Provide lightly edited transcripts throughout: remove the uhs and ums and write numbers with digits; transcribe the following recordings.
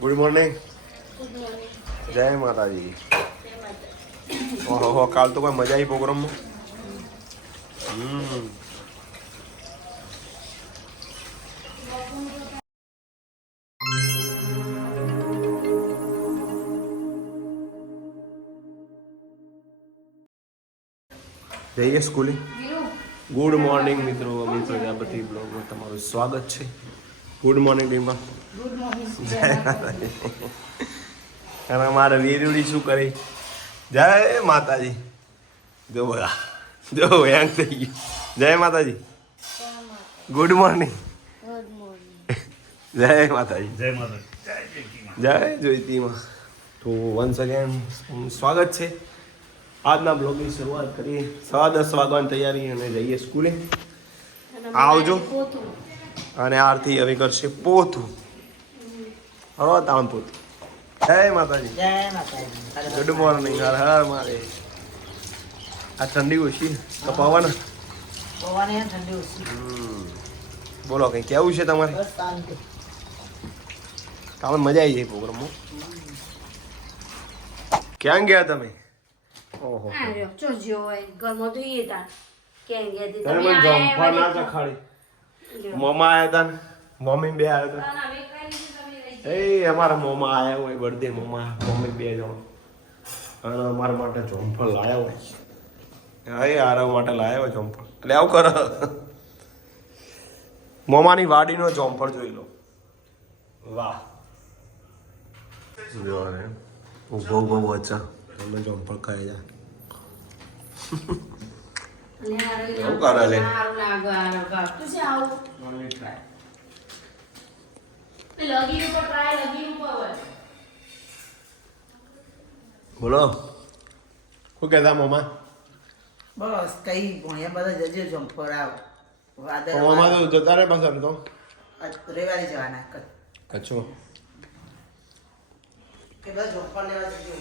Good morning. જય માતાજી. ઓહો કાલ તો કોઈ મજા આવી પ્રોગ્રામમાં. જઈએ સ્કૂલે. ગુડ મોર્નિંગ મિત્રો. અમિત પ્રજાપતિ બ્લોગમાં તમારું સ્વાગત છે. ગુડ મોર્નિંગ ટીમમાં. Good morning. જય માતાજી. અને અમારે વીરુડી શું કરી? જય માતાજી. જો બધા જો હેંગ થઈ ગયું. જય માતાજી. Good morning. Good morning. જય માતાજી. જય માતાજી. જય જ્યોતિમાં. તો વન્સ અગેન સ્વાગત છે. આજના બ્લોગની શરૂઆત કરીએ. 10:15 વાગવાની તૈયારી અને જઈએ સ્કૂલે. આવજો. અને આરતી હવે કરશે પોતું. હરો તાણ પોતું. જય માતાજી. જય માતાજી. Good morning. હર હર મારે. આ ઠંડી ઓછી તો પવન. પવન ઠંડી ઓછી. બોલો કંઈ કેવું છે તમારે? બસ શાંતિ. કાલે મજા આવી જાય પ્રોગ્રામમાં. ક્યાં ગયા તમે? ઓહો આ રહ્યો જો જો હોય ઘરમાં તો એ તા કેમ ગયા તી તમે તમે જંફા ના ચખાડી. મોમાં આવ્યા હતા ને મમ્મી બે આવ્યા હતા. એ અમારા મોમાં આવ્યા હોય બર્થડે મોમાં મમ્મી બે જણ અને અમારા માટે જોમફળ લાવ્યા હોય. હા એ આરવ માટે લાવ્યા હોય જોમફળ. એટલે આવું કરો. મોમાની વાડીનો જોમફળ જોઈ લો. વાહ જો ને ઉભો ઉભો વચ્ચા તમે જોમફળ ખાઈ જા. એવું કરે લે. સારું લાગે આરો કા તું છે આવું તે લગી ઉપર ટ્રાય લગી ઉપર હોય. બોલો શું કહેતા મોમાં? બસ કઈ ભણ્યા બધા જજો જંફર આવ મોમાં તો જતા રહે પાછા તો રવિવારે જવાના અચ્છો. કે બધા જંફર લેવા જજો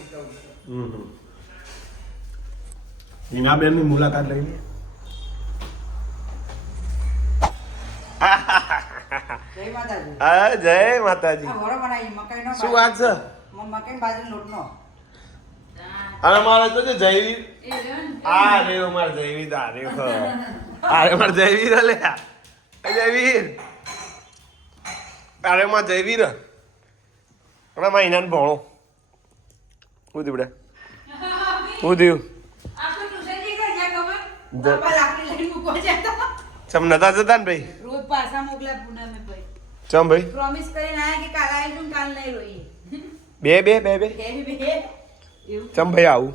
હિનાબેનની મુલાકાત લઈને જય માતાજી. હા જય માતાજી. આ વરો બનાવી મકાઈનો શું વાત છે? મકાઈ બાજરી લોટનો અને મારે તો જે જયવીર એ રહ્યો ને આ રે માર જયવીર આ રે અરે માર જયવીર લે આ જયવીર અરે માર જયવીર અને મા ઇનાન ભણો હું દીવડે હું દીવ આપણે ટ્યુશન ની કઈ જા ખબર બાપા લાકડી લઈને મૂકવા જતા ચમ નતા જતા ને ભાઈ? રોજ પાછા મોકલ્યા પૂનમે ભાઈ ચમ ભાઈ? પ્રોમિસ કરીને આયા કે કાલ આવીશું કાલ નહીં રોઈએ બે બે બે બે બે બે એવું ચમ ભાઈ આવું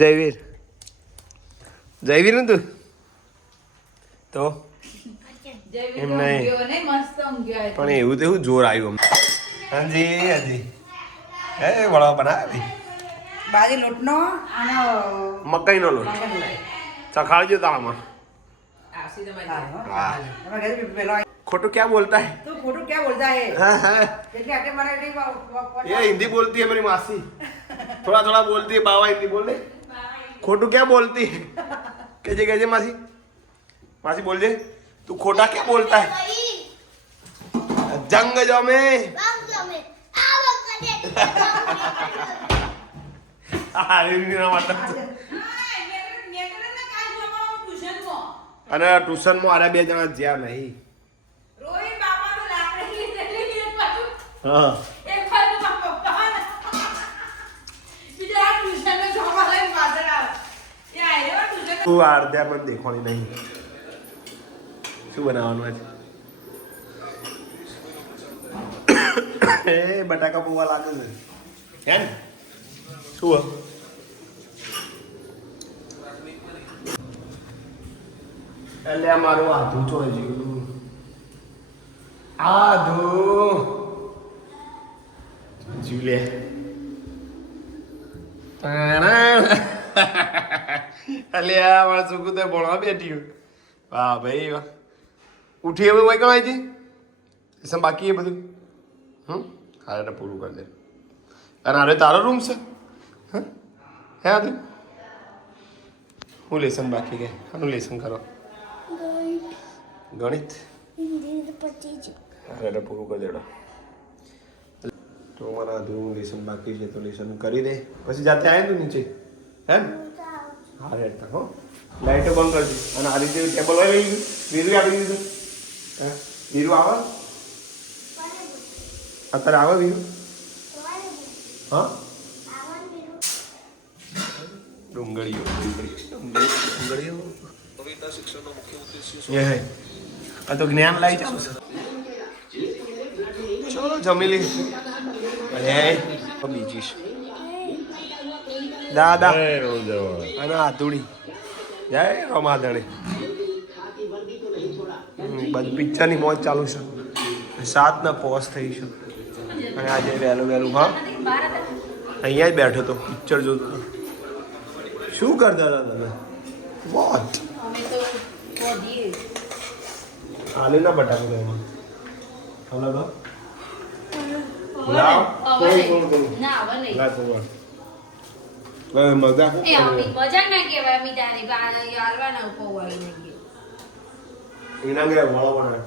જયવીર જયવીર ને તું તો જયવીર એમ નહીં. ઊંઘ્યો ને મસ્ત ઊંઘ્યો પણ એવું તો એવું જોર આવ્યું હાજી હાજી એ વડા બનાવી બાજરી લોટનો અને મકાઈનો લોટ મકાઈનો લોટ. ચખાડજો તાળમાં. આવશે તમારી હા. તમે કહે પેલો ખોટું ક્યાં બોલતા है? તું ખોટું ક્યાં બોલતા હે हाँ हाँ એટલે આટે મારે નહીં ये हिंदी बोलती है मेरी मासी. थोड़ा थोड़ा बोलती है. बाबा हिंदी बोल दे. खोटू क्या बोलती है? कैसे कैसे मासी? मासी बोल दे. तू खोटा क्या बोलता है? जंग जो में અને ટ્યુશનમાં આરે બે જણા જ્યાં નહીં. રોહિત બાપા તો લાકડી લઈને એક બાજુ હા એક બાજુ બાપા પપ્પા બીજા ટ્યુશન નો જોવા લઈને પાછળ આવે એ આયો ટ્યુશન તું આરદ્યા પણ દેખવાની નહીં. શું બનાવવાનું આજે? એ બટાકા પૌવા લાગે છે હે ને? શું એટલે આ મારું આધું છો હજી આધું જીવલે અલ્યા મારા છોકરું તો ભણવા બેઠી. વાહ ભાઈ વાહ. ઉઠી હવે વઈ કવાય હતી એસમ બાકી એ બધું. હારે પૂરું કરી દે. અને હારે તારો રૂમ છે હે આધું? હું લેસન બાકી કે આનું લેસન કરો ગણિત. અરે પૂરું કરી દેડો. તો અમારા ધ્રુવનું લેસન બાકી છે તો લેસન કરી દે પછી જાતે આવે ને નીચે હે ને હા રેડતા હો લાઈટો બંધ કરજો અને આ રીતે ટેબલ હોય લઈ લીધું વીરુ આપી દીધું હે વીરુ આવે અત્યારે આવે વીરુ હા ડુંગળીઓ એ હે આ તો જ્ઞાન લાવી જાવ ચલો જમી લે અને બીજી છે દાદા અને આતુડી જય રમાધણે બધું પિક્ચરની મોજ ચાલુ છે 7 પોસ થઈ છે અને આજે વહેલું હા અહીંયા જ બેઠો તો પિક્ચર જોતો શું કરતા હતા તમે વોટ આલુ ના બટાકું એમાં હલો તો લાવ કોણ ના હવે નહીં લાવ મજાક એ અમી મજાક ના કહેવાય અમી તારી યારવાના ઉપવાઈ નહીં એના કે વળવાના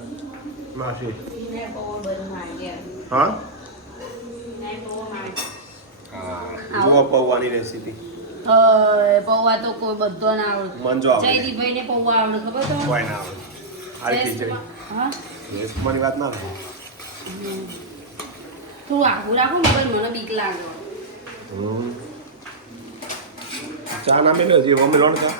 માસી ને બહુ બધું માંગે હા ને બહુ માંગે જો પૌવાની રેસીપી પૌવા તો કોઈ બધો ના આવડે મંજો આવડે જયદીપભાઈ ને પૌવા આવડે ખબર તો કોઈ ના આવડે આ ખીચડી હા રેસમાની વાત ના થાય તું આગું રાખો મગર મને બીક લાગે ચા ના મેલો જે અમે લોણ ચા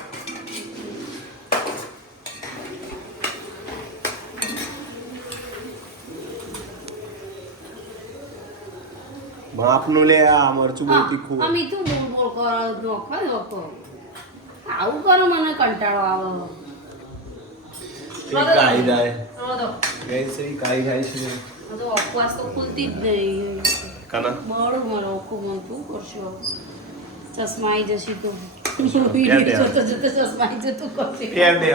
બાપનું લે આ મરચું બહુ તીખું અમી તું બોલ કરો નોખો આવું કરો મને કંટાળો આવે કાઈ જાય તો ગેસે કાઈ જાય છે તો અપવાસ તો ખુલતી જ નહીં કાના બળ મને ઓખું મન તું કરશો ચશ્મા આવી જશે તો ક્યાં જોતો જોતો ચશ્મા આવી જતું કરશે પેર દે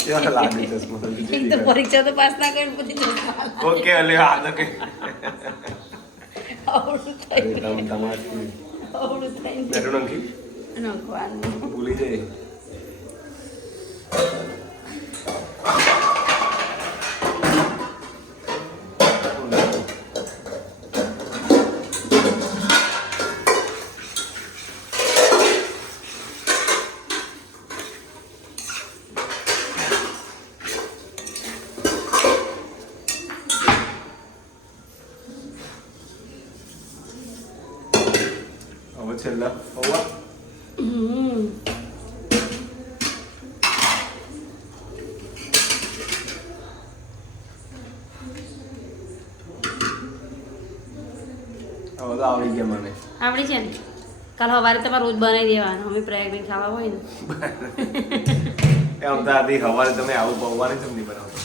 કેવા લાગે ચશ્મા એક તો પરીક્ષા તો પાસ ના કરી પછી ચશ્મા ઓકે અલે આ તો કે આવડું થઈ તમારી આવડું થઈ મેરું નંખી નખવાનું ભૂલી જાય હવે છેલ્લા પૌવા હવે તો આવડી ગયા મને આવડી છે ને કાલ સવારે તમારે રોજ બનાવી દેવાનું અમે પ્રયાગને ખાવા હોય ને એમ તો આથી સવારે તમે આવું પૌવાને કેમ નહીં બનાવતા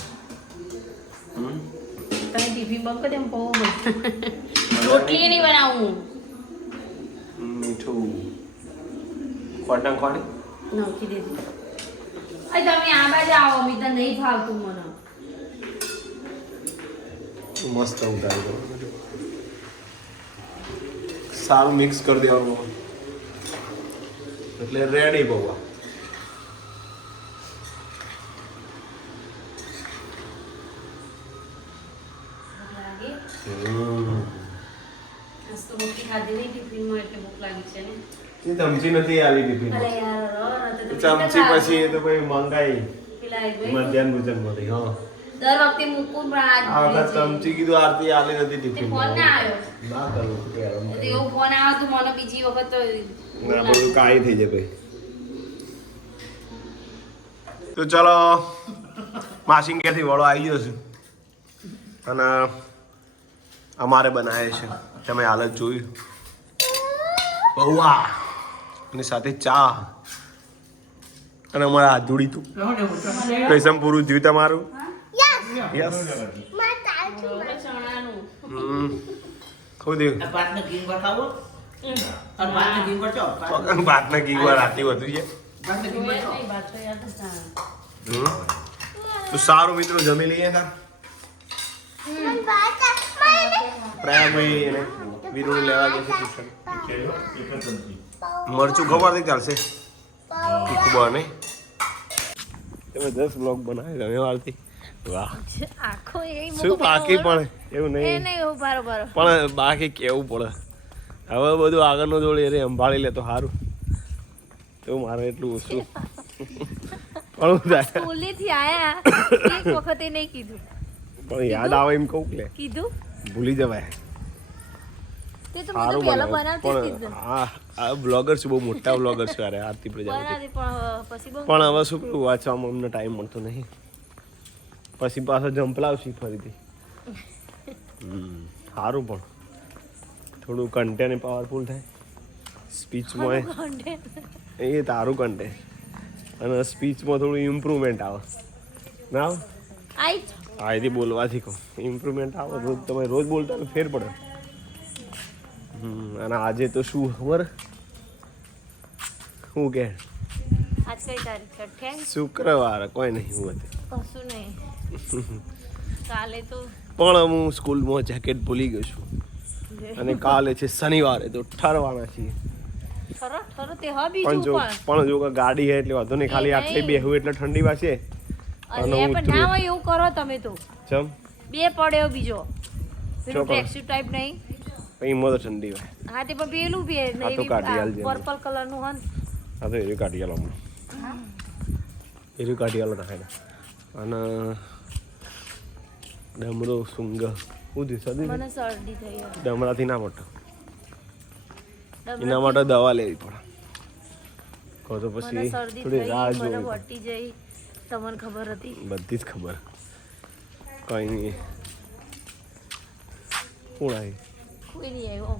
તમે ટિફિન બંધ કરી એમ પૌવા રોટલી નહીં બનાવું મીઠું ખોટણ ખોડી નાખી દીધી અરે તમે આ બાજુ આવો અમી તો નહીં ફાવતું મને મસ્ત ઉતારી દો સારું મિક્સ કરી દેવાનું એટલે રેડી પૌવા લાગે આજ તો રોટલી ખાધી નહીં ટિફિનમાં એટલે ભૂખ લાગી છે ને એ ચમચી નથી આવી ટિફિન અરે યાર ચમચી પછી એ તો કોઈ મંગાઈ પેલા એક ભાઈ મધ્યાહન ભોજન માંથી હા દર વખતે મૂકું પણ આજ આ ભૂલી વખત ચમચી કીધું આરતી આલી નથી તે ટિફિન ફોન ના આવ્યો ના કરું કે આરામ તો એવો ફોન આવ્યો તો મને બીજી વખત તો ના બધું કાઈ થઈ જાય ભાઈ તો ચલો માસીન ક્યાંથી વડો આવી ગયો છે અને અમારે બનાવે છે તમે હાલ જ જોયું પૌવા અને સાથે ચા અને અમારા આધુડી તું કૈસમ પૂરું થયું તમારું યસ ચણાનું ખુદ ભાત ના ઘી વાર રાતી વધુ છે તો સારું મિત્રો જમી લઈએ તા પ્રયાગભાઈ એને વીરુને લેવા ગયા છે ટ્યુશન મરચું ખબર નહીં ચાલશે તીખું બને તમે 10 બ્લોગ બનાવે રવિવારથી વાહ આખો એ શું બાકી પણ એવું એ નહીં નહીં એવું બરોબર. પણ બાકી કેવું પડે હવે બધું આગળનો જોડે એ સંભાળી લે તો સારું તો મારે એટલું ઓછું પણ હું થાય સ્કૂલેથી આયા એક વખતે નહીં કીધું. પણ યાદ આવે એમ કહું કે લે, કીધું ભૂલી જવાય તે તો સારું મને પહેલા બનાવે બનાવતી જ પણ કીધું. આ બ્લોગર્સ બહુ મોટા બ્લોગર્સ કરે આરતી પ્રજાપતિ બનાવતી પણ પછી બહુ પણ હવે શું કરું વાંચવામાં અમને ટાઈમ મળતો નહીં પછી પાછો જમ્પ લાવશી ફરીથી સારું પણ થોડું કન્ટેન્ટ પાવરફુલ થાય સ્પીચમાં એ તારું કન્ટેન્ટ અને સ્પીચમાં થોડું ઇમ્પ્રુવમેન્ટ આવે ના આવે? આઈ જ. હા એથી બોલવાથી કહું ઇમ્પ્રુવમેન્ટ આવે રોજ તમે રોજ બોલતા તો ફેર પડે અને આજે તો શું ખબર શું કે આજ કઈ તારીખ છે? 28? શુક્રવાર કોઈ નહીં હું હતી કશું નહીં. કાલે તો પણ હું સ્કૂલમાં જેકેટ ભૂલી ગયો છું અને કાલે છે શનિવારે તો ઠરવાના છીએ ઠરો તે હા પણ બીજું જો પણ પણ જો કે ગાડી હે એટલે વાંધો નહીં ખાલી એ આટલી નહીં. બેહું એટલે ઠંડી વાસે અરે પણ ના હોય એવું કરો તમે તો. ચમ બે પડ્યો બીજો પેલું ચોક્કસ. ટ્રેકસ્યુટ ટાઈપ નહીં. એમાં તો ઠંડી હોય હા તે પણ પેલું બે આ તો કાઢી આલજે. પર્પલ કલર નું હન. આ તો એવી કાઢી આલો હમણાં એવી કાઢી આલો નાખે અને ડમરો સુંગ ઉધી સદી મને શરદી થઈ હવે. ડમરાથી ના મોટો ડમરાથી એના માટે દવા લેવી પડે કહો તો મને પછી શરદી થોડી થઈ રાહ મને જોવી વટી જઈ તમને ખબર હતી. બધી જ ખબર કઈ નહીં કોણ આવી કોઈ નહીં આવ્યો.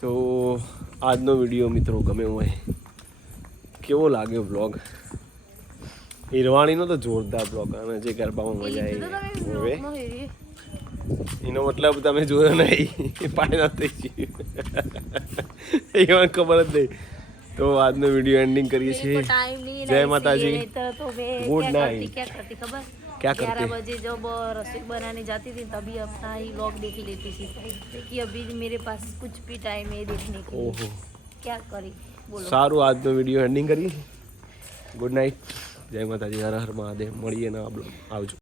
તો આજનો વિડીયો મિત્રો ગમે હોય કેવો લાગ્યો બ્લોગ ઈરવાણીનો તો જોરદાર બ્લોગ અને જે ગરબામાં એ મજા લીધું આવી તમે હવે બ્લોગમાં હેરી? એનો મતલબ તમે જોયો નહીં ફાઇનલ થઈ ગયું એ મને ખબર જ નહીં તો આજનો વિડીયો એન્ડિંગ કરીએ છીએ मेरे को टाइम नहीं जय ना माताजी। इसलिए तो मैं Good क्या night। करती खबर क्या 11 करते? बजे जब रसोई बनाने जाती थी तभी अपना ही व्लॉग देख लेती थी कि अभी मेरे पास कुछ भी टाइम है देखने के लिए ઓહો क्या करी बोलो. સારું આજનો વિડીયો એન્ડિંગ કરીએ ગુડ નાઇટ જય માતાજી હર હર મહાદેવ મળીએ ના બ્લોગ આવજો